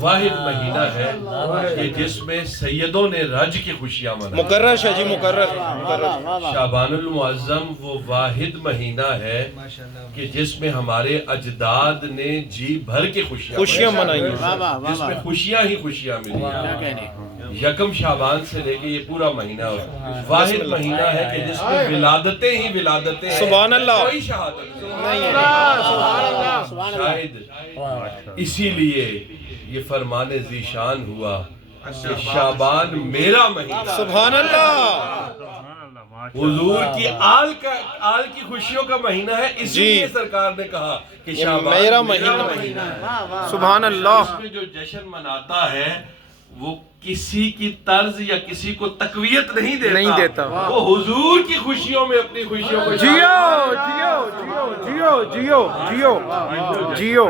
واحد مہینہ ہے کہ جس میں سیدوں نے رج کی خوشیاں منائی. مقرر شاہ جی مقرر. شعبان المعظم وہ واحد مہینہ ہے کہ جس میں ہمارے اجداد نے جی بھر کے خوشیاں منائی ہیں. جس میں خوشیاں ہی خوشیاں ملی ہیں. یکم شعبان سے لے کے یہ پورا مہینہ واحد مہینہ ہے کہ جس میں ولادتیں ہی ولادتیں ہیں. سبحان اللہ. کوئی شہادت نہیں. شاید اسی لیے یہ فرمان ذیشان ہوا کہ شعبان میرا مہینہ. سبحان اللہ. حضور کی آل کی خوشیوں کا مہینہ ہے. اسی لیے سرکار نے کہا کہ شعبان میرا مہینہ ہے. سبحان اللہ. اس میں جو جشن مناتا ہے وہ کسی کی طرز یا کسی کو تقویت نہیں دیتا. وہ حضور کی خوشیوں میں اپنی خوشیوں کو جیو.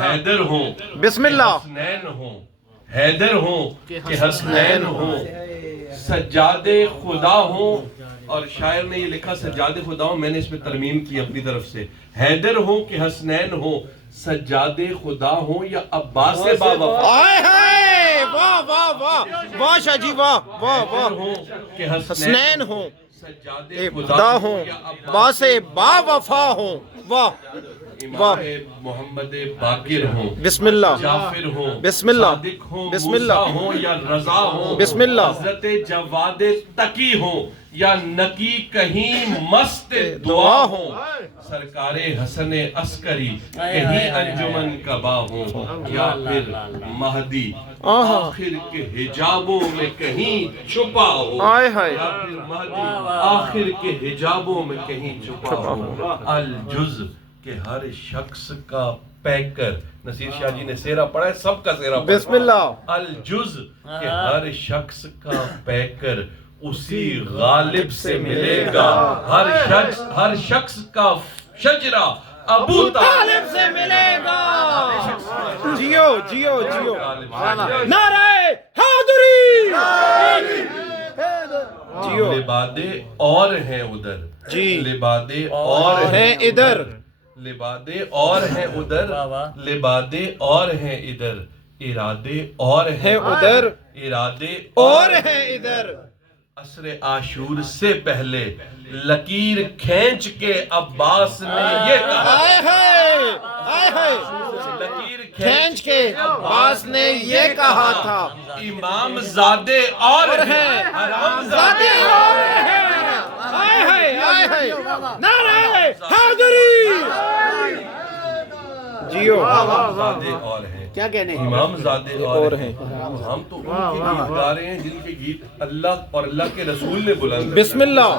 حیدر ہوں بسم اللہ. حسنین ہوں. حیدر ہوں کہ حسنین ہوں. سجاد خدا ہوں. اور شاعر نے یہ لکھا سجاد خدا ہوں. میں نے اس میں ترمیم کی اپنی طرف سے. حیدر ہوں کہ حسنین ہوں. سجاد خدا ہوں یا عباس بابا. واہ واہ واہ واہ شاہ جی واہ واہ واہ. کہ حسنین ہوں. سجاد خدا ہوں. عباس با وفا ہوں. واہ امام محمد باقر ہوں. بسم اللہ. جعفر ہوں. بسم اللہ. صادق ہوں. بسم اللہ. موسیٰ ہوں یا رضا ہوں. بسم اللہ. حضرت جواد تقی ہوں یا نقی کہیں مست دعا ہوں. سرکار حسن عسکری کہیں انجمن کبا ہوں. یا پھر مہدی آخر کے حجابوں میں کہیں چھپا ہو. یا پھر مہدی آخر کے حجابوں میں کہیں چھپا ہو. الجز کہ ہر شخص کا پیکر. نصیر شاہ جی نے سیرہ پڑھا ہے. سب کا سیرہ پڑھا. بسم اللہ. الجز کہ ہر شخص کا پیکر اسی غالب سے ملے گا. ہر شخص کا شجرہ ابو طالب سے ملے گا. جیو جیو جیو. نعرہ حیدری. جیو. لبادے اور ہیں ادھر. جی. لبادے اور ہیں ادھر. لبادے اور ہیں ادھر. لبادے اور ہیں ادھر. ارادے اور ہیں ادھر. ارادے اور ہیں ادھر. عصر عاشور سے پہلے لکیر کھینچ کے عباس نے یہ کہا. لکیر کھینچ کے عباس نے یہ کہا تھا. امام زادے اور ہیں. حرام زادے اور ہیں. نعرہ حیدری. جیو. زادے اور ہیں. کیا کہنے ہیں؟ امام زادے اور ہیں. ہم تو ان کے گیت گا رہے ہیں جن کے گیت اللہ اور اللہ کے رسول نے بلند. بسم اللہ.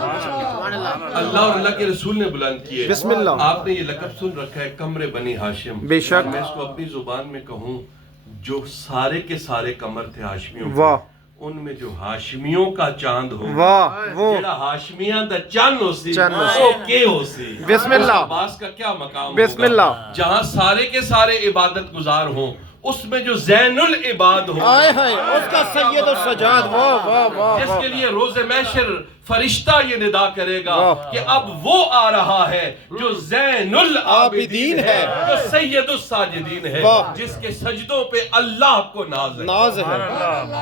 اللہ اور اللہ کے رسول نے بلند کیے. بسم اللہ. آپ نے یہ لقب سن رکھا ہے قمر بنی ہاشم. بے شک. میں اس کو اپنی زبان میں کہوں جو سارے کے سارے قمر تھے ہاشمیوں کے. واہ. ان میں جو ہاشمیوں کا چاند ہو. واہ. وہ جڑا ہاشمیاں دا چاند ہو سی. چاند ہو سی. وہ کے ہو سی. بسم اللہ. عباس کا کیا مقام بسم اللہ. جہاں سارے کے سارے عبادت گزار ہوں اس میں جو زین العباد ہو. اس کا سید السجاد. واہ واہ واہ. جس کے لیے روز محشر فرشتہ یہ ندا کرے گا کہ اب وہ آ رہا ہے جو زین العابدین ہے, جو سید الساجدین ہے, جس کے سجدوں پہ اللہ کو ناز ہے.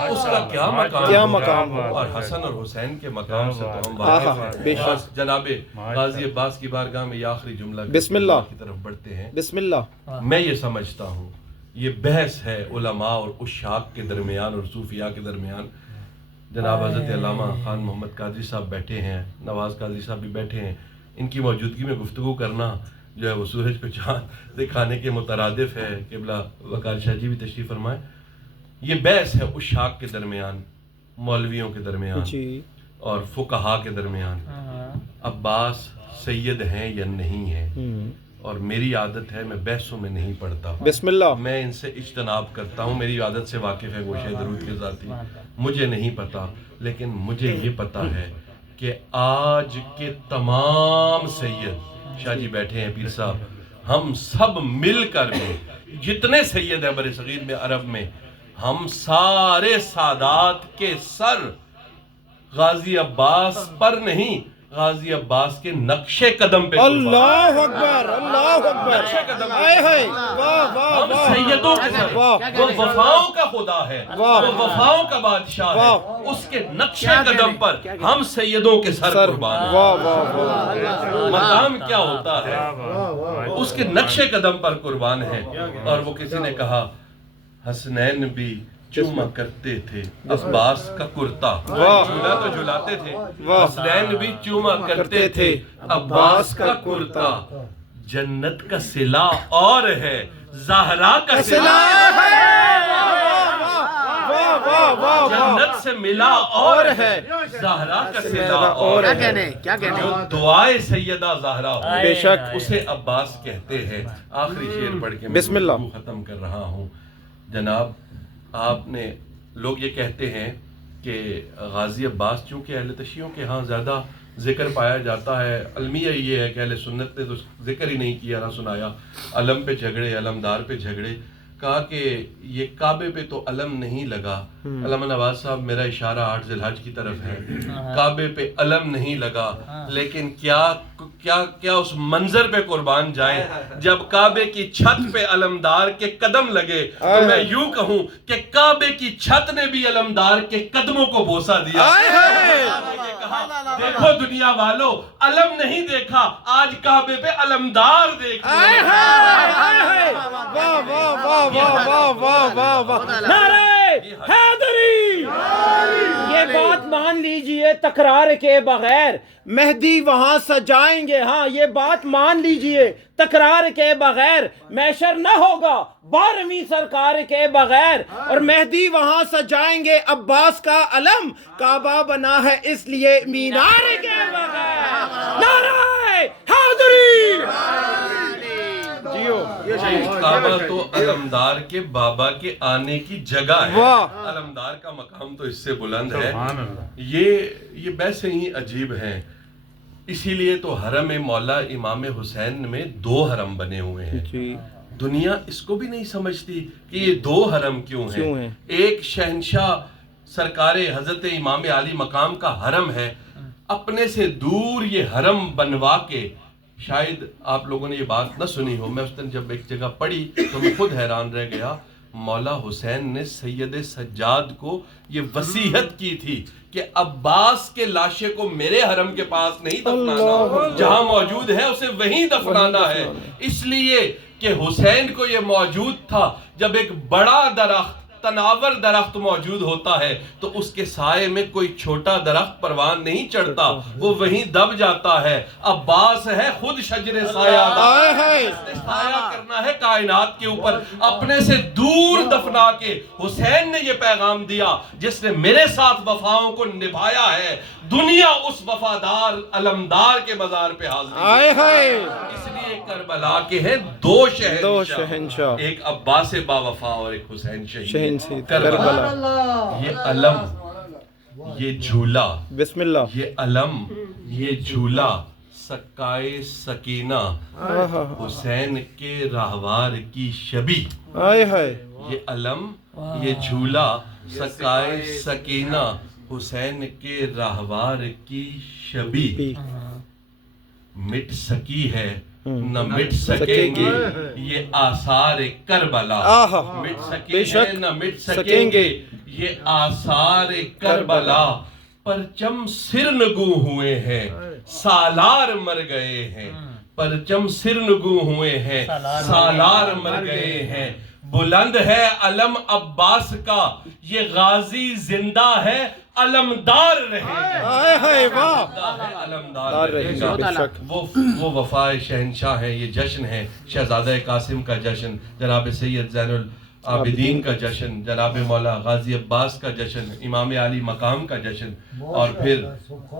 اس کا کیا مقام ہو. اور حسن اور حسین کے مقام سے تو ہم واقف ہیں. جناب غازی عباس کی بارگاہ میں یہ آخری جملہ بسم اللہ کی طرف بڑھتے ہیں. بسم اللہ. میں یہ سمجھتا ہوں یہ بحث ہے علماء اور عشاق کے درمیان اور صوفیاء کے درمیان. جناب حضرت علامہ خان محمد قادری صاحب بیٹھے ہیں, نواز قادری صاحب بھی بیٹھے ہیں. ان کی موجودگی میں گفتگو کرنا جو ہے وہ سورج کو چاند دکھانے کے مترادف ہے. قبلہ وقار شاہ جی بھی تشریف فرمائے. یہ بحث ہے عشاق کے درمیان, مولویوں کے درمیان اور فقہا کے درمیان. عباس سید ہیں یا نہیں ہیں, اور میری عادت ہے میں بحثوں میں نہیں پڑھتا. بسم اللہ. میں ان سے اجتناب کرتا ہوں. میری عادت سے واقف ہے گوشہ درود کے ذاتی. مجھے نہیں پتا, لیکن مجھے یہ پتا ہے کہ آج کے تمام سید شاہ جی بیٹھے ہیں, پیر صاحب, ہم سب مل کر میں جتنے سید ہیں بر صغیر میں, عرب میں, ہم سارے سادات کے سر غازی عباس پر نہیں غازی عباس کے نقش قدم پہ اللہ اکبر اللہ اکبر آئے ہائے واہ واہ ہم واہ سیدوں کے سر واہ وہ وفاؤں کا خدا ہے واہ وہ وفاؤں کا بادشاہ ہے واہ اس کے نقش قدم پر ہم سیدوں کے سر قربان ہیں واہ واہ واہ مقام کیا ہوتا ہے اس کے نقش قدم پر قربان ہے اور وہ کسی نے کہا حسنین بھی چوما کرتے تھے عباس کا کرتا جھولا تو جھلاتے تھے حسنین بھی چوما کرتے تھے عباس کا کرتا جنت کا صلہ اور ہے زہرا کا صلہ جنت سے ملا اور ہے زہرا کا صلہ اور ہے جو دعائے سیدہ زہرا ہو بے شک اسے عباس کہتے ہیں آخری شعر پڑھ کے بسم اللہ میں ختم کر رہا ہوں جناب آپ نے لوگ یہ کہتے ہیں کہ غازی عباس چونکہ اہل تشیعوں کے ہاں زیادہ ذکر پایا جاتا ہے المیہ یہ ہے کہ اہل سنت نے تو ذکر ہی نہیں کیا نہ سنایا علم پہ جھگڑے علمدار پہ جھگڑے کہا کہ یہ کعبے پہ تو علم نہیں لگا علامہ نواز صاحب میرا اشارہ 8 ذی الحج کی طرف ہے کعبے پہ علم نہیں لگا لیکن کیا اس منظر پہ قربان جائیں جب کعبے کی چھت پہ علمدار کے قدم لگے تو میں یوں کہوں کہ کعبے کی چھت نے بھی علمدار کے قدموں کو بوسہ دیا دیکھو دنیا والو علم نہیں دیکھا آج کعبے پہ علمدار دیکھو واہ واہ واہ واہ واہ واہ واہ واہ نعرہ حیدری یہ بات مان لیجئے تکرار کے بغیر مہدی وہاں سجائیں گے ہاں یہ بات مان لیجئے تکرار کے بغیر محشر نہ ہوگا 12ویں سرکار کے بغیر اور مہدی وہاں سجائیں گے عباس کا علم کعبہ بنا ہے اس لیے مینار کے بغیر نعرہ حیدری کعبہ تو علمدار کے بابا کے آنے کی جگہ ہے علمدار کا مقام تو اس سے بلند ہے یہ ویسے ہی عجیب ہیں اسی لیے تو حرم مولا امام حسین میں 2 حرم بنے ہوئے ہیں دنیا اس کو بھی نہیں سمجھتی کہ یہ 2 حرم کیوں ہیں ایک شہنشاہ سرکار حضرت امام علی مقام کا حرم ہے اپنے سے دور یہ حرم بنوا کے شاید آپ لوگوں نے یہ بات نہ سنی ہو میں اس دن جب ایک جگہ پڑھی تو میں خود حیران رہ گیا مولا حسین نے سید سجاد کو یہ وصیت کی تھی کہ عباس کے لاشے کو میرے حرم کے پاس نہیں دفنانا جہاں موجود ہے اسے وہیں دفنانا ہے اس لیے کہ حسین کو یہ موجود تھا جب ایک بڑا درخت تناور درخت موجود ہوتا ہے تو اس کے سائے میں کوئی چھوٹا درخت پروان نہیں چڑھتا وہ وہیں دب جاتا ہے عباس ہے خود شجر سایہ سایہ کرنا ہے کائنات کے اوپر اپنے سے دور دفنا کے حسین نے یہ پیغام دیا جس نے میرے ساتھ وفاؤں کو نبھایا ہے دنیا اس وفادار علمدار کے مزار پہ حاضر ہے اس لیے کربلا کے ہیں 2 شہنشاہ ایک عباس با وفا اور ایک حسین شہید کربلا یہ علم یہ جھولا بسم اللہ یہ علم یہ جھولا سکائے سکینہ حسین کے راہوار کی شبی یہ علم یہ جھولا سکائے سکینہ حسین کے راہوار کی شبی مٹ سکی ہے نہ مٹ سکیں گے یہ آثار کربلا مٹ سکے ہیں نہ مٹ سکیں گے یہ آثار کربلا پرچم سرنگوں ہوئے ہیں سالار مر گئے ہیں پرچم سرنگوں ہوئے ہیں سالار مر گئے ہیں بلند ہے علم عباس کا یہ غازی زندہ ہے علمدار رہے گا علمدار رہے گا وہ وفا شہنشاہ ہے یہ جشن ہے شہزادہ قاسم کا جشن جناب سید زین العابدین کا جشن جناب مولا غازی عباس کا جشن امام علی مقام کا جشن اور پھر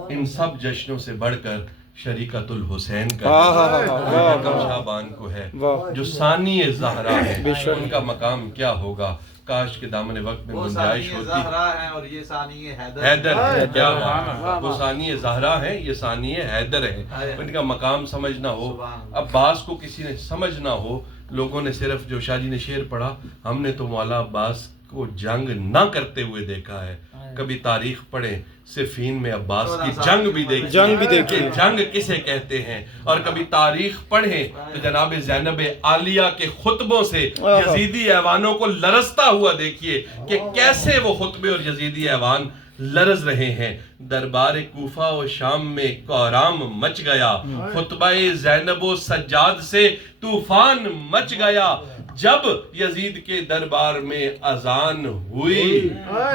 ان سب جشنوں سے بڑھ کر شریکت الحسین کا کم شعبان کو ہے جو ثانی زہرا ہے ان کا مقام کیا ہوگا کاش کے دامن وقت میں گنجائش ہوتی ہے اور یہ ثانی حیدر ہے کیا وہ ثانی زہرا ہے یہ ثانی حیدر ہے ان کا مقام سمجھنا ہو عباس کو کسی نے سمجھنا ہو لوگوں نے صرف جو شاہ جی نے شعر پڑھا ہم نے تو مولا عباس کو جنگ نہ کرتے ہوئے دیکھا ہے کبھی تاریخ پڑھیں صفین میں عباس کی جنگ بھی دیکھیں کہ جنگ کسے کہتے ہیں، اور کبھی تاریخ پڑھیں تو جناب زینب عالیہ کے خطبوں سے یزیدی ایوانوں کو لرزتا ہوا دیکھیے کہ کیسے وہ خطبے اور یزیدی ایوان لرز رہے ہیں۔ دربار کوفہ و شام میں کورام مچ گیا، خطبہ زینب و سجاد سے طوفان مچ گیا۔ جب یزید کے دربار میں اذان ہوئی،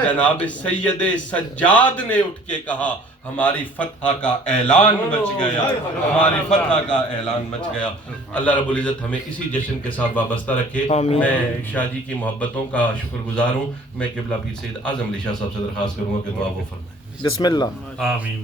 جناب سید سجاد نے اٹھ کے کہا ہماری فتح کا اعلان مچ گیا، ہماری فتح کا اعلان مچ گیا۔ اللہ رب العزت ہمیں اسی جشن کے ساتھ وابستہ رکھے۔ میں شاہ جی کی محبتوں کا شکر گزار ہوں۔ میں قبلہ پیر سید اعظم علی شاہ صاحب سے درخواست کروں گا کہ دعا وہ فرمائیں۔ بسم اللہ۔ آمین۔